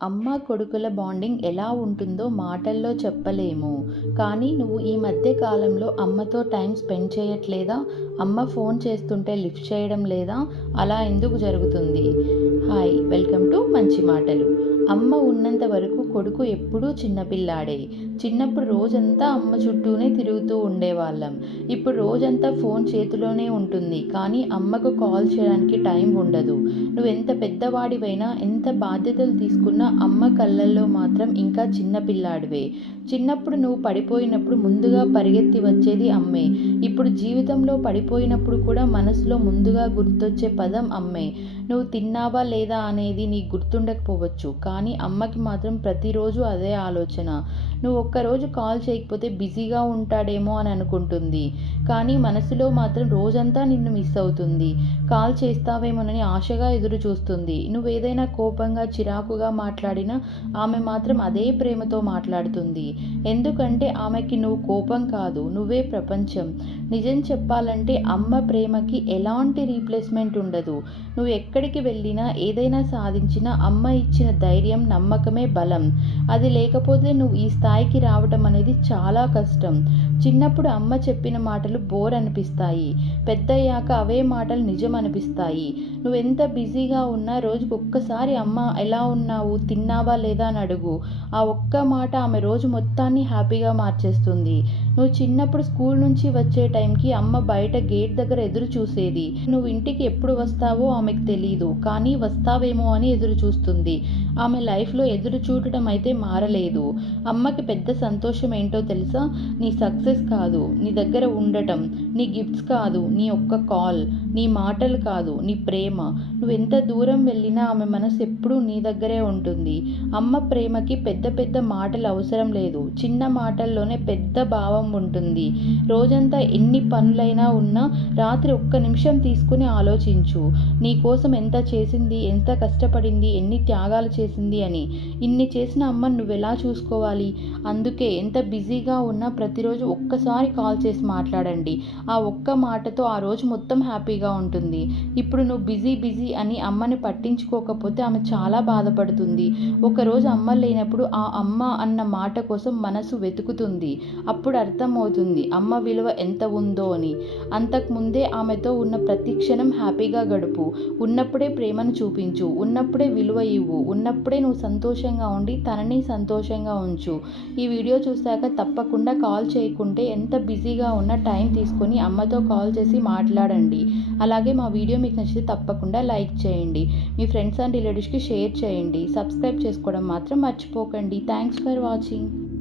అమ్మ కొడుకుల బాండింగ్ ఎలా ఉంటుందో మాటల్లో చెప్పలేము. కానీ నువ్వు ఈ మధ్య కాలంలో అమ్మతో టైం స్పెండ్ చేయట్లేదా? అమ్మ ఫోన్ చేస్తుంటే లిఫ్ట్ చేయడం లేదా? అలా ఎందుకు జరుగుతుంది? హాయ్! వెల్కమ్ టు మంచి మాటలు. అమ్మ ఉన్నంత వరకు కొడుకు ఎప్పుడూ చిన్నపిల్లాడే. చిన్నప్పుడు రోజంతా అమ్మ చుట్టూనే తిరుగుతూ ఉండేవాళ్ళం. ఇప్పుడు రోజంతా ఫోన్ చేతిలోనే ఉంటుంది. కానీ అమ్మకు కాల్ చేయడానికి టైం ఉండదు. నువ్వెంత పెద్దవాడివైనా, ఎంత బాధ్యతలు తీసుకున్నా అమ్మ కళ్ళల్లో మాత్రం ఇంకా చిన్నపిల్లాడివే. చిన్నప్పుడు నువ్వు పడిపోయినప్పుడు ముందుగా పరిగెత్తి వచ్చేది అమ్మే. ఇప్పుడు జీవితంలో పడిపోయినప్పుడు కూడా మనసులో ముందుగా గుర్తొచ్చే పదం అమ్మే. నువ్వు తిన్నావా లేదా అనేది నీకు గుర్తుండకపోవచ్చు. కానీ అమ్మకి మాత్రం ప్రతిరోజు అదే ఆలోచన. నువ్వు ఒక్కరోజు కాల్ చేయకపోతే బిజీగా ఉంటాడేమో అని అనుకుంటుంది. కానీ మనసులో మాత్రం రోజంతా నిన్ను మిస్ అవుతుంది. కాల్ చేస్తావేమోనని ఆశగా ఎదురు చూస్తుంది. నువ్వేదైనా కోపంగా, చిరాకుగా మాట్లాడినా ఆమె మాత్రం అదే ప్రేమతో మాట్లాడుతుంది. ఎందుకంటే ఆమెకి నువ్వు కోపం కాదు, నువ్వే ప్రపంచం. నిజం చెప్పాలంటే అమ్మ ప్రేమకి ఎలాంటి రీప్లేస్మెంట్ ఉండదు. నువ్వు ఎక్కడికి వెళ్ళినా, ఏదైనా సాధించినా అమ్మ ఇచ్చిన ధైర్యం, నమ్మకమే బలం. అది లేకపోతే నువ్వు ఈ స్థాయికి రావటం అనేది చాలా కష్టం. చిన్నప్పుడు అమ్మ చెప్పిన మాటలు బోర్ అనిపిస్తాయి. పెద్దయ్యాక అవే మాటలు నిజం అనిపిస్తాయి. నువ్వెంత బిజీగా ఉన్నా రోజుకు ఒక్కసారి అమ్మ ఎలా ఉన్నావు, తిన్నావా లేదా అని అడుగు. ఆ ఒక్క మాట ఆమె రోజు మొత్తాన్ని హ్యాపీగా మార్చేస్తుంది. నువ్వు చిన్నప్పుడు స్కూల్ నుంచి వచ్చే టైంకి అమ్మ బయట గేట్ దగ్గర ఎదురు చూసేది. నువ్వు ఇంటికి ఎప్పుడు వస్తావో ఆమెకు తెలీదు. కానీ వస్తావేమో అని ఎదురు చూస్తుంది. ఆమె లైఫ్లో ఎదురు చూడటం అయితే మారలేదు. అమ్మకి పెద్ద సంతోషం ఏంటో తెలుసా? నీ సక్సెస్ కాదు, నీ దగ్గర ఉండటం. నీ గిఫ్ట్స్ కాదు, నీ ఒక్క కాల్. నీ మాటలు కాదు, నీ ప్రేమ. నువ్వెంత దూరం వెళ్ళినా ఆమె మనసు ఎప్పుడూ నీ దగ్గరే ఉంటుంది. అమ్మ ప్రేమకి పెద్ద పెద్ద మాటలు అవసరం లేదు. చిన్న మాటల్లోనే పెద్ద భావం ఉంటుంది. రోజంతా ఎన్ని పనులైనా ఉన్నా రాత్రి ఒక్క నిమిషం తీసుకుని ఆలోచించు. నీ కోసం ఎంత చేసింది, ఎంత కష్టపడింది, ఎన్ని త్యాగాలు చేసింది అని. ఇన్ని చేసిన అమ్మను నువ్వెలా చూసుకోవాలి? అందుకే ఎంత బిజీగా ఉన్నా ప్రతిరోజు ఒక్కసారి కాల్ చేసి మాట్లాడండి. ఆ ఒక్క మాటతో ఆ రోజు మొత్తం హ్యాపీగా ఉంటుంది. ఇప్పుడు నువ్వు బిజీ బిజీ అని అమ్మని పట్టించుకోకపోతే ఆమె చాలా బాధపడుతుంది. ఒకరోజు అమ్మ లేనప్పుడు ఆ అమ్మ అన్న మాట కోసం మనసు వెతుకుతుంది. అప్పుడు అర్థమవుతుంది అమ్మ విలువ ఎంత ఉందో అని. అంతకుముందే ఆమెతో ఉన్న ప్రతి క్షణం హ్యాపీగా గడుపు. ఉన్నప్పుడే ప్రేమను చూపించు. ఉన్నప్పుడే విలువ ఇవ్వు. ఉన్నప్పుడే నువ్వు సంతోషంగా ఉండి తనని సంతోషంగా ఉంచు. ఈ వీడియో చూశాక తప్పకుండా కాల్ చేయకుంటే ఎంత బిజీగా ఉన్నా టైం తీసుకొని అమ్మతో కాల్ చేసి మాట్లాడండి. అలాగే మా వీడియో మీకు నచ్చితే తప్పకుండా లైక్ చేయండి. మీ ఫ్రెండ్స్ అండ్ రిలేటివ్స్కి షేర్ చేయండి. సబ్స్క్రైబ్ చేసుకోవడం మాత్రం మర్చిపోకండి. Thanks for watching.